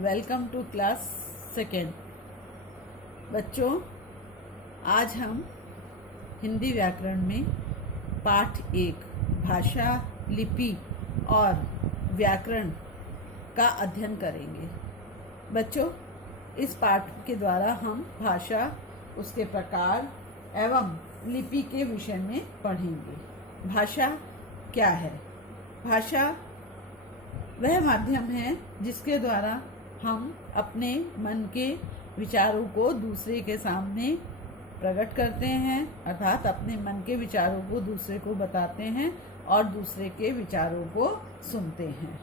Welcome to class second. बच्चों, आज हम हिंदी व्याकरण में पाठ 1 भाषा, लिपि और व्याकरण का अध्ययन करेंगे। बच्चों, इस पाठ के द्वारा हम भाषा, उसके प्रकार एवं लिपि के विषय में पढ़ेंगे। भाषा क्या है? भाषा वह माध्यम है जिसके द्वारा हम अपने मन के विचारों को दूसरे के सामने प्रकट करते हैं, अर्थात अपने मन के विचारों को दूसरे को बताते हैं और दूसरे के विचारों को सुनते हैं।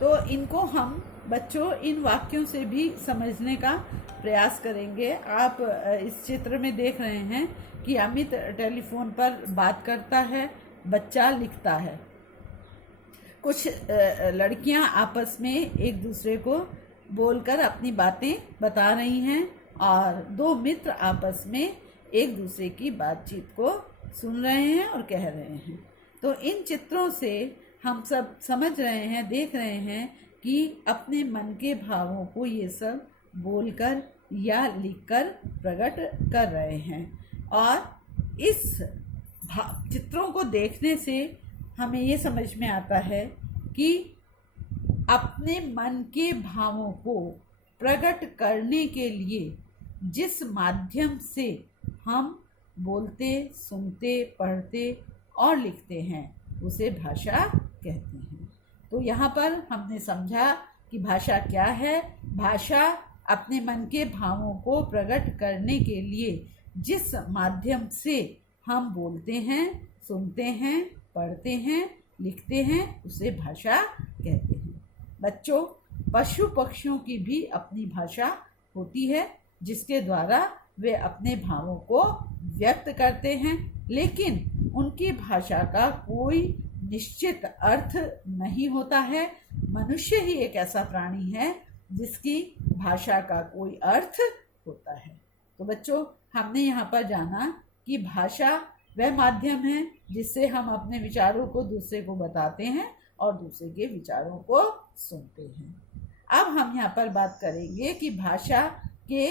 तो इनको हम बच्चों इन वाक्यों से भी समझने का प्रयास करेंगे। आप इस चित्र में देख रहे हैं कि अमित टेलीफोन पर बात करता है, बच्चा लिखता है। कुछ लड़कियां आपस में एक दूसरे को बोलकर अपनी बातें बता रही हैं और दो मित्र आपस में एक दूसरे की बातचीत को सुन रहे हैं और कह रहे हैं। तो इन चित्रों से हम सब समझ रहे हैं, देख रहे हैं कि अपने मन के भावों को ये सब बोलकर या लिखकर प्रकट कर रहे हैं। और इस चित्रों को देखने से हमें ये समझ में आता है कि अपने मन के भावों को प्रकट करने के लिए जिस माध्यम से हम बोलते, सुनते, पढ़ते और लिखते हैं उसे भाषा कहते हैं। तो यहाँ पर हमने समझा कि भाषा क्या है। भाषा अपने मन के भावों को प्रकट करने के लिए जिस माध्यम से हम बोलते हैं, सुनते हैं, पढ़ते हैं, लिखते हैं उसे भाषा कहते हैं। बच्चों, पशु पक्षियों की भी अपनी भाषा होती है जिसके द्वारा वे अपने भावों को व्यक्त करते हैं, लेकिन उनकी भाषा का कोई निश्चित अर्थ नहीं होता है। मनुष्य ही एक ऐसा प्राणी है जिसकी भाषा का कोई अर्थ होता है। तो बच्चों, हमने यहाँ पर जाना कि भाषा वह माध्यम है जिससे हम अपने विचारों को दूसरे को बताते हैं और दूसरे के विचारों को सुनते हैं। अब हम यहाँ पर बात करेंगे कि भाषा के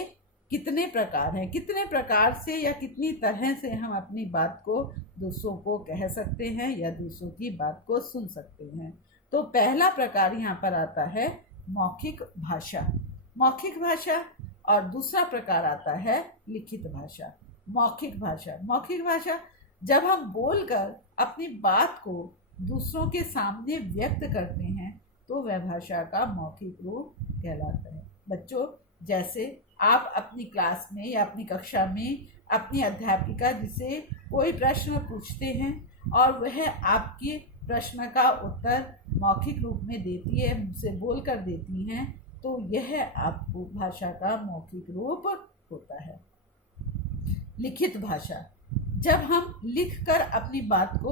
कितने प्रकार हैं, कितने प्रकार से या कितनी तरह से हम अपनी बात को दूसरों को कह सकते हैं या दूसरों की बात को सुन सकते हैं। तो पहला प्रकार यहाँ पर आता है मौखिक भाषा। मौखिक भाषा। और दूसरा प्रकार आता है लिखित भाषा। मौखिक भाषा। मौखिक भाषा जब हम बोलकर अपनी बात को दूसरों के सामने व्यक्त करते हैं तो वह भाषा का मौखिक रूप कहलाता है। बच्चों, जैसे आप अपनी क्लास में या अपनी कक्षा में अपनी अध्यापिका जिसे कोई प्रश्न पूछते हैं और वह आपके प्रश्न का उत्तर मौखिक रूप में देती है, मुझसे बोलकर देती हैं, तो यह आपको भाषा का मौखिक रूप होता है। लिखित भाषा। जब हम लिखकर अपनी बात को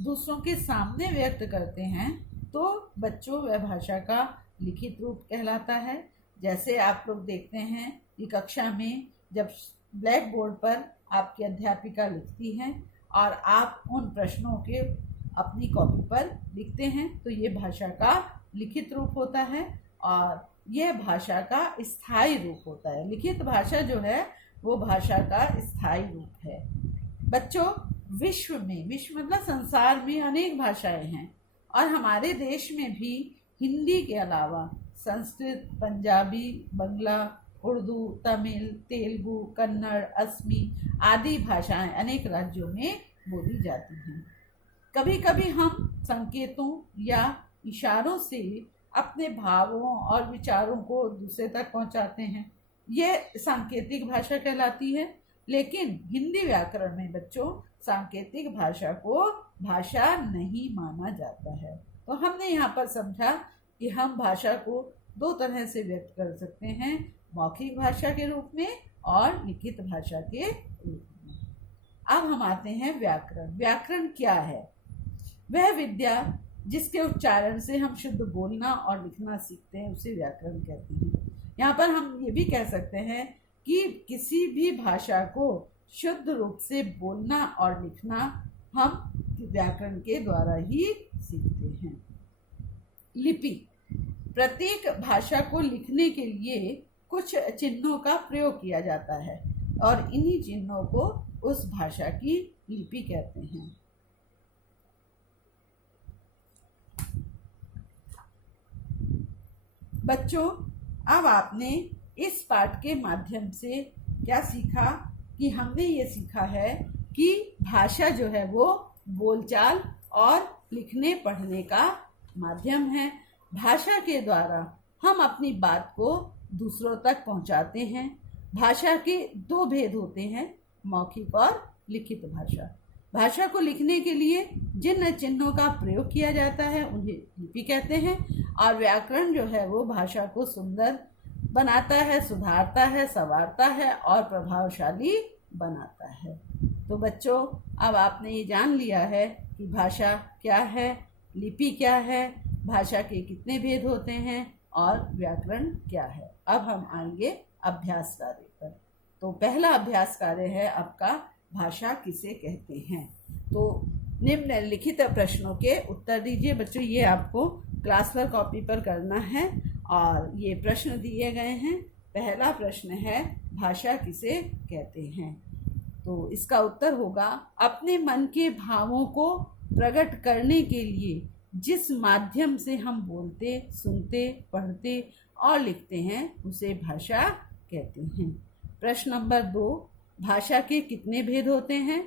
दूसरों के सामने व्यक्त करते हैं तो बच्चों वह भाषा का लिखित रूप कहलाता है। जैसे आप लोग देखते हैं कि कक्षा में जब ब्लैक बोर्ड पर आपकी अध्यापिका लिखती हैं और आप उन प्रश्नों के अपनी कॉपी पर लिखते हैं तो ये भाषा का लिखित रूप होता है और यह भाषा का स्थायी रूप होता है। लिखित भाषा जो है वो भाषा का स्थायी रूप है। बच्चों, विश्व मतलब संसार में अनेक भाषाएं हैं और हमारे देश में भी हिंदी के अलावा संस्कृत, पंजाबी, बंगला, उर्दू, तमिल, तेलुगु, कन्नड़, असमी आदि भाषाएं अनेक राज्यों में बोली जाती हैं। कभी कभी हम संकेतों या इशारों से अपने भावों और विचारों को दूसरे तक पहुंचाते हैं। ये सांकेतिक भाषा कहलाती है। लेकिन हिंदी व्याकरण में बच्चों सांकेतिक भाषा को भाषा नहीं माना जाता है। तो हमने यहाँ पर समझा कि हम भाषा को दो तरह से व्यक्त कर सकते हैं, मौखिक भाषा के रूप में और लिखित भाषा के रूप में। अब हम आते हैं व्याकरण। व्याकरण क्या है? वह विद्या जिसके उच्चारण से हम शुद्ध बोलना और लिखना सीखते हैं उसे व्याकरण कहते हैं। यहाँ पर हम ये भी कह सकते हैं कि किसी भी भाषा को शुद्ध रूप से बोलना और लिखना हम व्याकरण के द्वारा ही सीखते हैं। लिपि। प्रत्येक भाषा को लिखने के लिए कुछ चिन्हों का प्रयोग किया जाता है और इन्हीं चिन्हों को उस भाषा की लिपि कहते हैं। बच्चों, अब आपने इस पाठ के माध्यम से क्या सीखा कि हमने ये सीखा है कि भाषा जो है वो बोलचाल और लिखने पढ़ने का माध्यम है। भाषा के द्वारा हम अपनी बात को दूसरों तक पहुंचाते हैं। भाषा के दो भेद होते हैं, मौखिक और लिखित भाषा। भाषा को लिखने के लिए जिन चिन्हों का प्रयोग किया जाता है उन्हें लिपि कहते हैं और व्याकरण जो है वो भाषा को सुंदर बनाता है, सुधारता है, संवारता है और प्रभावशाली बनाता है। तो बच्चों, अब आपने ये जान लिया है कि भाषा क्या है, लिपि क्या है, भाषा के कितने भेद होते हैं और व्याकरण क्या है। अब हम आएंगे अभ्यास कार्य पर। तो पहला अभ्यास कार्य है आपका, भाषा किसे कहते हैं। तो निम्नलिखित प्रश्नों के उत्तर दीजिए। बच्चों, ये आपको क्लास वर्क कॉपी पर करना है और ये प्रश्न दिए गए हैं। पहला प्रश्न है, भाषा किसे कहते हैं। तो इसका उत्तर होगा, अपने मन के भावों को प्रकट करने के लिए जिस माध्यम से हम बोलते, सुनते, पढ़ते और लिखते हैं उसे भाषा कहते हैं। प्रश्न नंबर 2, भाषा के कितने भेद होते हैं।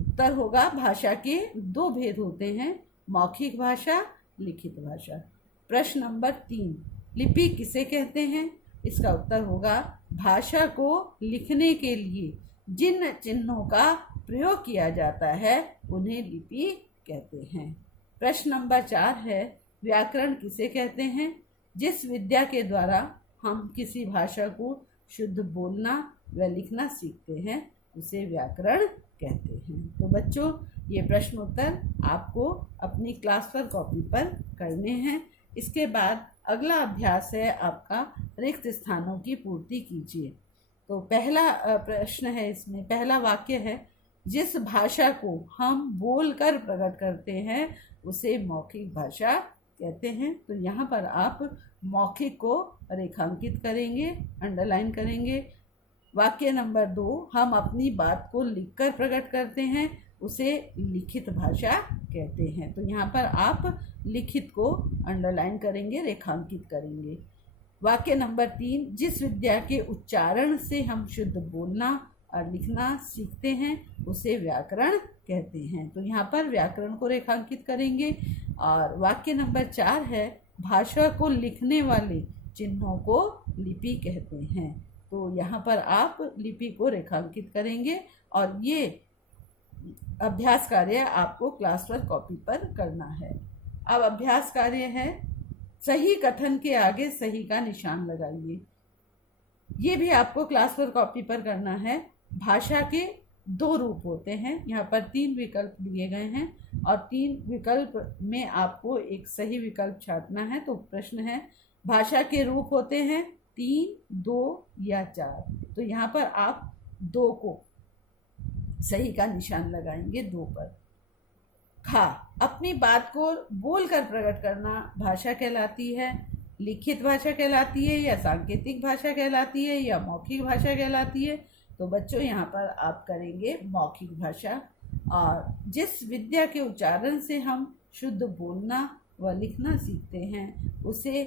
उत्तर होगा, भाषा के 2 भेद होते हैं, मौखिक भाषा, लिखित भाषा। प्रश्न नंबर 3, लिपि किसे कहते हैं। इसका उत्तर होगा, भाषा को लिखने के लिए जिन चिन्हों का प्रयोग किया जाता है उन्हें लिपि कहते हैं। प्रश्न नंबर 4 है, व्याकरण किसे कहते हैं। जिस विद्या के द्वारा हम किसी भाषा को शुद्ध बोलना व लिखना सीखते हैं उसे व्याकरण कहते हैं। तो बच्चों, ये प्रश्न उत्तर आपको अपनी क्लास पर कॉपी पर करने हैं। इसके बाद अगला अभ्यास है आपका, रिक्त स्थानों की पूर्ति कीजिए। तो पहला प्रश्न है, इसमें पहला वाक्य है, जिस भाषा को हम बोलकर प्रकट करते हैं उसे मौखिक भाषा कहते हैं। तो यहाँ पर आप मौखिक को रेखांकित करेंगे, अंडरलाइन करेंगे। वाक्य नंबर 2, हम अपनी बात को लिखकर प्रकट करते हैं उसे लिखित भाषा कहते हैं। तो यहाँ पर आप लिखित को अंडरलाइन करेंगे, रेखांकित करेंगे। वाक्य नंबर 3, जिस विद्या के उच्चारण से हम शुद्ध बोलना और लिखना सीखते हैं उसे व्याकरण कहते हैं। तो यहाँ पर व्याकरण को रेखांकित करेंगे। और वाक्य नंबर 4 है, भाषा को लिखने वाले चिन्हों को लिपि कहते हैं। तो यहाँ पर आप लिपि को रेखांकित करेंगे और ये अभ्यास कार्य आपको क्लास वर्क कॉपी पर करना है। अब अभ्यास कार्य है, सही कथन के आगे सही का निशान लगाइए। ये भी आपको क्लास वर्क कॉपी पर करना है। भाषा के 2 रूप होते हैं, यहाँ पर 3 विकल्प दिए गए हैं और 3 विकल्प में आपको एक सही विकल्प छांटना है। तो प्रश्न है, भाषा के रूप होते हैं 3, 2 या 4। तो यहाँ पर आप 2 को सही का निशान लगाएंगे, 2 पर। खा, अपनी बात को बोलकर प्रकट करना भाषा कहलाती है, लिखित भाषा कहलाती है या सांकेतिक भाषा कहलाती है या मौखिक भाषा कहलाती है। तो बच्चों, यहाँ पर आप करेंगे मौखिक भाषा। और जिस विद्या के उच्चारण से हम शुद्ध बोलना व लिखना सीखते हैं उसे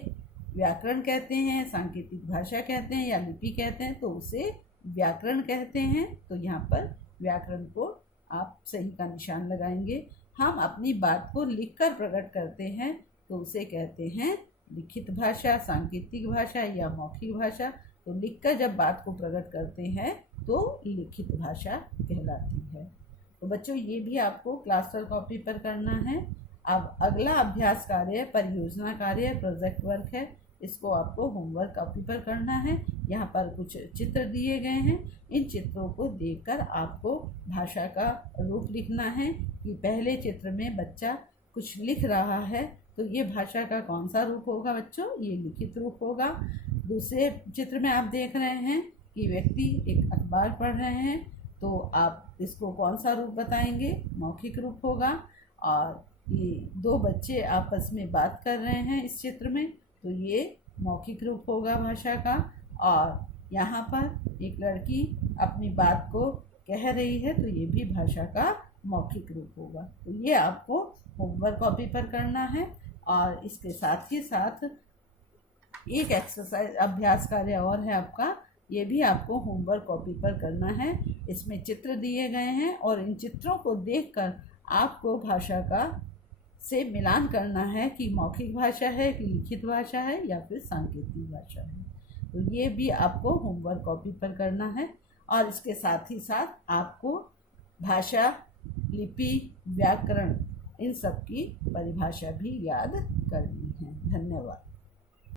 व्याकरण कहते हैं, सांकेतिक भाषा कहते हैं या लिपि कहते हैं, तो उसे व्याकरण कहते हैं। तो यहाँ पर व्याकरण को आप सही का निशान लगाएंगे। हम अपनी बात को लिखकर प्रकट करते हैं तो उसे कहते हैं लिखित भाषा, सांकेतिक भाषा या मौखिक भाषा। तो लिखकर जब बात को प्रकट करते हैं तो लिखित भाषा कहलाती है। तो बच्चों, ये भी आपको क्लास वर्क कॉपी पर करना है। अब अगला अभ्यास कार्य परियोजना कार्य, प्रोजेक्ट वर्क है। इसको आपको होमवर्क कॉपी पर करना है। यहाँ पर कुछ चित्र दिए गए हैं, इन चित्रों को देखकर आपको भाषा का रूप लिखना है कि पहले चित्र में बच्चा कुछ लिख रहा है तो ये भाषा का कौन सा रूप होगा बच्चों, ये लिखित रूप होगा। दूसरे चित्र में आप देख रहे हैं कि व्यक्ति एक अखबार पढ़ रहे हैं, तो आप इसको कौन सा रूप बताएंगे, मौखिक रूप होगा। और ये 2 बच्चे आपस में बात कर रहे हैं इस चित्र में, तो ये मौखिक रूप होगा भाषा का। और यहाँ पर एक लड़की अपनी बात को कह रही है, तो ये भी भाषा का मौखिक रूप होगा। तो ये आपको होमवर्क कॉपी पर करना है। और इसके साथ ही साथ एक एक्सरसाइज अभ्यास कार्य और है आपका, ये भी आपको होमवर्क कॉपी पर करना है। इसमें चित्र दिए गए हैं और इन चित्रों को देखकर आपको भाषा का से मिलान करना है कि मौखिक भाषा है कि लिखित भाषा है या फिर सांकेतिक भाषा है। तो ये भी आपको होमवर्क कॉपी पर करना है। और इसके साथ ही साथ आपको भाषा, लिपि, व्याकरण इन सब की परिभाषा भी याद करनी है। धन्यवाद।